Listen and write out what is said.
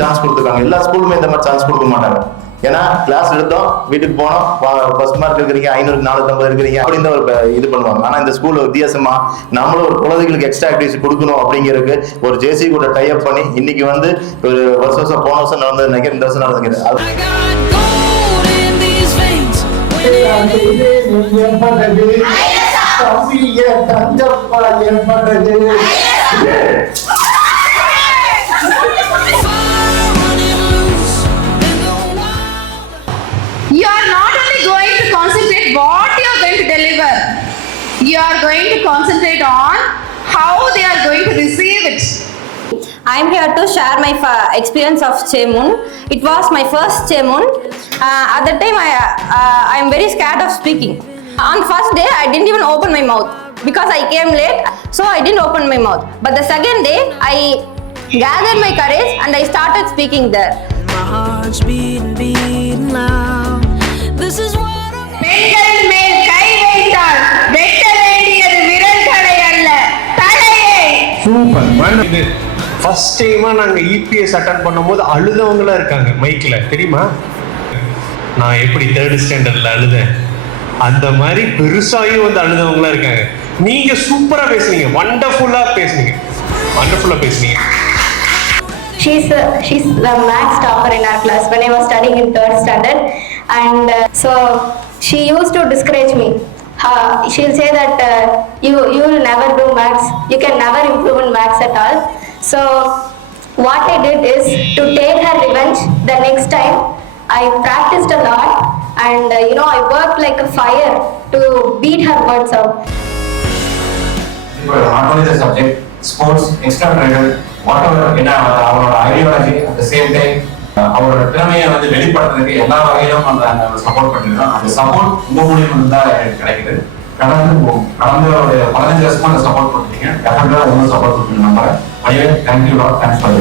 Chance கொடுத்துருக்காங்க. எல்லா ஸ்கூலுமே இந்த மாதிரி சான்ஸ் கொடுக்க மாட்டாங்க. ஏன்னா கிளாஸ் எடுத்தோம், வீட்டுக்கு போனோம், ஃபர்ஸ்ட் மார்க் இருக்கிறீங்க, 500 450 இருக்கிறீங்க அப்படின்னு ஒரு இது பண்ணுவாங்க. ஆனா இந்த ஸ்கூல்ல வித்தியாசமா நம்மளும் ஒரு குழந்தைகளுக்கு எக்ஸ்ட்ரா ஆக்டிவிட்டி கொடுக்கணும் அப்படிங்கிறதுக்கு ஒரு ஜேசி கூட டை அப் பண்ணி இன்னைக்கு வந்து ஒரு வருஷம் போன வருஷம் நடந்தது நினைக்கிறேன், இந்த வருஷம் நடந்துக்கிறேன். You are not only going to concentrate what you are going to deliver, you are going to concentrate on how they are going to receive it. I am here to share my experience of Chemun. It was my first Chemun. At that time, I am very scared of speaking. On first day, I didn't even open my mouth because I came late, so I didn't open my mouth. But the second day, I gathered my courage and I started speaking there. My heart's beating loud. This is what பெண்கள் மேல் கை வைத்தால் வெட்ட வேண்டியது விரல்களை அல்ல, தலையை. Super. இது first டைமா நாங்க இபிஎஸ் அட்டெண்ட் பண்ணும்போது அழுதவங்களா இருக்காங்க மைக்ல, தெரியுமா? நான் எப்படி 3rd ஸ்டாண்டர்ட்ல அழுதேன் அந்த மாதிரி பெருசாயும் வந்து அழுதவங்களா இருக்காங்க. நீங்க சூப்பரா பேசுனீங்க, வண்டர்ஃபுல்லா பேசுனீங்க. She's the maths topper in our class when I was studying in 3rd standard, and so she used to discourage me. She'll say that you will never do maths, you can never improve in maths at all. So what I did is to take her revenge. The next time I practiced a lot, and I worked like a fire to beat her words out. Not only the subject, sports, extracurricular, whatever, our ideology at the same time, அவரோட திறமையை வந்து வெளிப்படுத்துறதுக்கு எல்லா வகையிலும் அந்த support பண்ணிருக்கோம். அந்த support உங்க மூலியம் தான் எனக்கு கிடைக்குது. கடந்த ஒரு 15 வருஷமா அந்த சப்போர்ட் கொடுத்தீங்க. டெஃபினட்டா உங்களுக்கு சப்போர்ட் கொடுத்தீங்க நம்புறேன். Thank you lot, thanks for